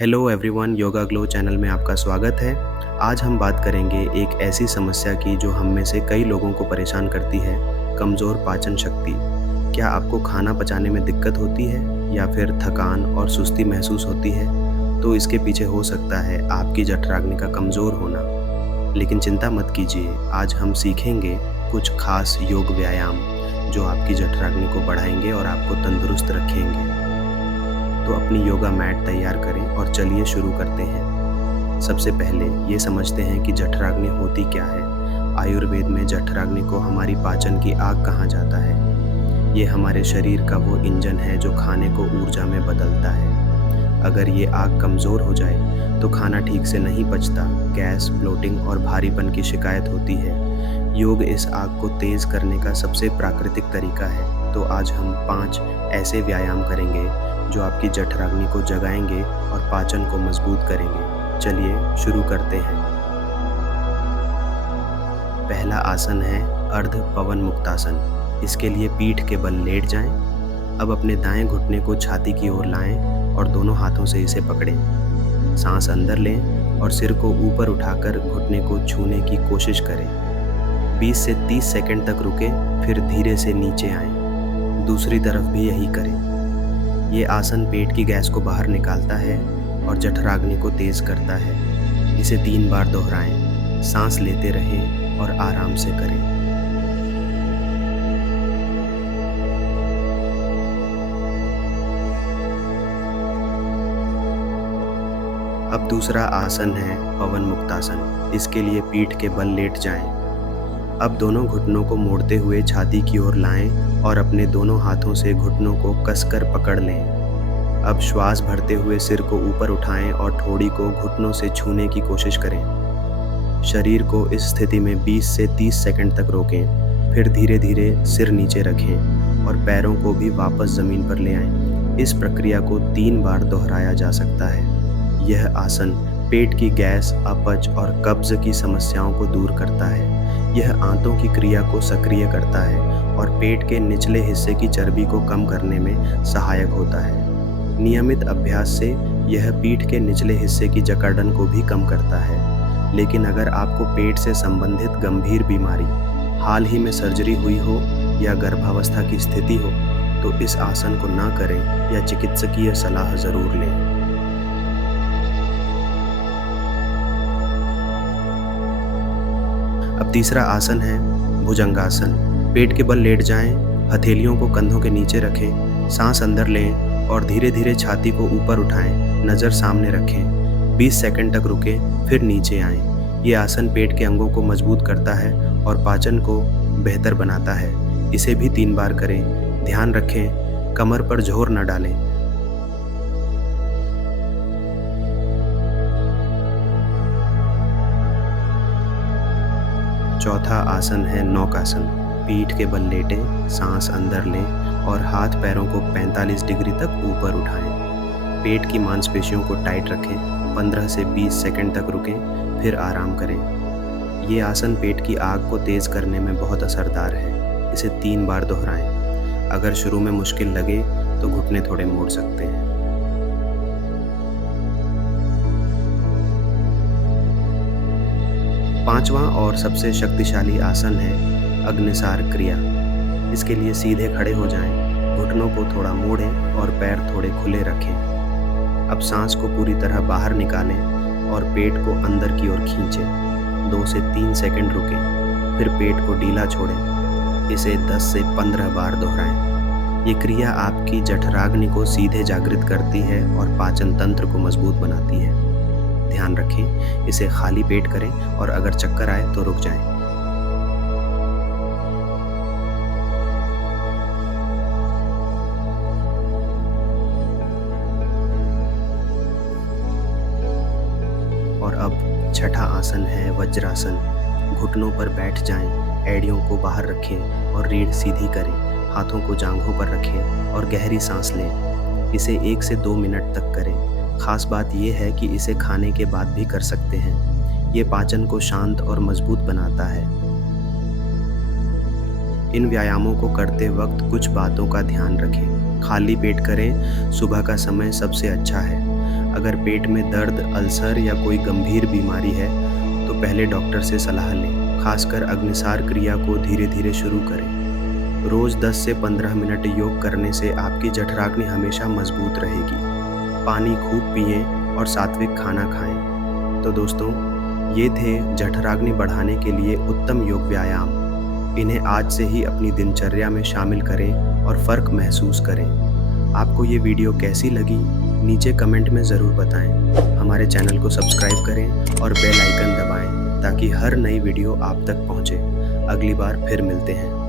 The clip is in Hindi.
Hello everyone, yoga glow channel में आपका स्वागत है। आज हम बात करेंगे एक ऐसी समस्या की जो हम में से कई लोगों को परेशान करती है, कमज़ोर पाचन शक्ति। क्या आपको खाना पचाने में दिक्कत होती है या फिर थकान और सुस्ती महसूस होती है? तो इसके पीछे हो सकता है आपकी जठराग्नि का कमज़ोर होना। लेकिन चिंता मत कीजिए, आज हम सीखेंगे कुछ खास योग व्यायाम जो आपकी जठराग्नि को बढ़ाएंगे और आपको तंदुरुस्त रखेंगे। तो अपनी योगा मैट तैयार करें और चलिए शुरू करते हैं। सबसे पहले ये समझते हैं कि जठराग्नि होती क्या है। आयुर्वेद में जठराग्नि को हमारी पाचन की आग कहा जाता है। ये हमारे शरीर का वो इंजन है जो खाने को ऊर्जा में बदलता है। अगर ये आग कमज़ोर हो जाए तो खाना ठीक से नहीं पचता, गैस, ब्लोटिंग और भारीपन की शिकायत होती है। योग इस आग को तेज़ करने का सबसे प्राकृतिक तरीका है। तो आज हम 5 ऐसे व्यायाम करेंगे जो आपकी जठराग्नि को जगाएंगे और पाचन को मजबूत करेंगे। चलिए शुरू करते हैं। पहला आसन है अर्ध पवन मुक्तासन। इसके लिए पीठ के बल लेट जाएं। अब अपने दाएं घुटने को छाती की ओर लाएं और दोनों हाथों से इसे पकड़ें। सांस अंदर लें और सिर को ऊपर उठाकर घुटने को छूने की कोशिश करें। 20 से 30 सेकंड तक रुकें, फिर धीरे से नीचे आएं। दूसरी तरफ भी यही करें। ये आसन पेट की गैस को बाहर निकालता है और जठराग्नि को तेज करता है। इसे 3 बार दोहराएं। सांस लेते रहें और आराम से करें। अब दूसरा आसन है पवन मुक्तासन। इसके लिए पीठ के बल लेट जाएं। अब दोनों घुटनों को मोड़ते हुए छाती की ओर लाएं और अपने दोनों हाथों से घुटनों को कसकर पकड़ लें। अब श्वास भरते हुए सिर को ऊपर उठाएं और ठोड़ी को घुटनों से छूने की कोशिश करें। शरीर को इस स्थिति में 20 से 30 सेकंड तक रोकें, फिर धीरे धीरे सिर नीचे रखें और पैरों को भी वापस ज़मीन पर ले आएं। इस प्रक्रिया को 3 बार दोहराया जा सकता है। यह आसन पेट की गैस, अपच और कब्ज की समस्याओं को दूर करता है। यह आंतों की क्रिया को सक्रिय करता है और पेट के निचले हिस्से की चर्बी को कम करने में सहायक होता है। नियमित अभ्यास से यह पीठ के निचले हिस्से की जकड़न को भी कम करता है। लेकिन अगर आपको पेट से संबंधित गंभीर बीमारी, हाल ही में सर्जरी हुई हो या गर्भावस्था की स्थिति हो तो इस आसन को ना करें या चिकित्सकीय सलाह ज़रूर लें। अब तीसरा आसन है भुजंगासन। पेट के बल लेट जाएं, हथेलियों को कंधों के नीचे रखें, सांस अंदर लें और धीरे धीरे छाती को ऊपर उठाएं, नज़र सामने रखें। 20 सेकंड तक रुकें, फिर नीचे आएं। ये आसन पेट के अंगों को मजबूत करता है और पाचन को बेहतर बनाता है। इसे भी 3 बार करें। ध्यान रखें, कमर पर जोर न डालें। चौथा आसन है नौकासन। पीठ के बल लेटें, सांस अंदर लें और हाथ पैरों को 45 डिग्री तक ऊपर उठाएं। पेट की मांसपेशियों को टाइट रखें। 15 से 20 सेकंड तक रुकें, फिर आराम करें। ये आसन पेट की आग को तेज़ करने में बहुत असरदार है। इसे 3 बार दोहराएं। अगर शुरू में मुश्किल लगे तो घुटने थोड़े मोड़ सकते हैं। पांचवा और सबसे शक्तिशाली आसन है अग्निसार क्रिया। इसके लिए सीधे खड़े हो जाएं, घुटनों को थोड़ा मोड़ें और पैर थोड़े खुले रखें। अब सांस को पूरी तरह बाहर निकालें और पेट को अंदर की ओर खींचें। 2 से 3 सेकंड रुकें, फिर पेट को ढीला छोड़ें। इसे 10 से 15 बार दोहराएं। ये क्रिया आपकी जठराग्नि को सीधे जागृत करती है और पाचन तंत्र को मजबूत बनाती है। ध्यान रखें, इसे खाली पेट करें और अगर चक्कर आए तो रुक जाएं। और अब छठा आसन है वज्रासन। घुटनों पर बैठ जाएं, एड़ियों को बाहर रखें और रीढ़ सीधी करें। हाथों को जांघों पर रखें और गहरी सांस लें। इसे 1 से 2 मिनट तक करें। खास बात यह है कि इसे खाने के बाद भी कर सकते हैं। ये पाचन को शांत और मजबूत बनाता है। इन व्यायामों को करते वक्त कुछ बातों का ध्यान रखें। खाली पेट करें। सुबह का समय सबसे अच्छा है। अगर पेट में दर्द, अल्सर या कोई गंभीर बीमारी है तो पहले डॉक्टर से सलाह लें। खासकर अग्निसार क्रिया को धीरे-धीरे शुरू करें। रोज़ 10 से 15 मिनट योग करने से आपकी जठराग्नि हमेशा मजबूत रहेगी। पानी खूब पिएं और सात्विक खाना खाएं। तो दोस्तों, ये थे जठराग्नि बढ़ाने के लिए उत्तम योग व्यायाम। इन्हें आज से ही अपनी दिनचर्या में शामिल करें और फ़र्क महसूस करें। आपको ये वीडियो कैसी लगी, नीचे कमेंट में ज़रूर बताएं। हमारे चैनल को सब्सक्राइब करें और बेल आइकन दबाएं ताकि हर नई वीडियो आप तक पहुंचे। अगली बार फिर मिलते हैं।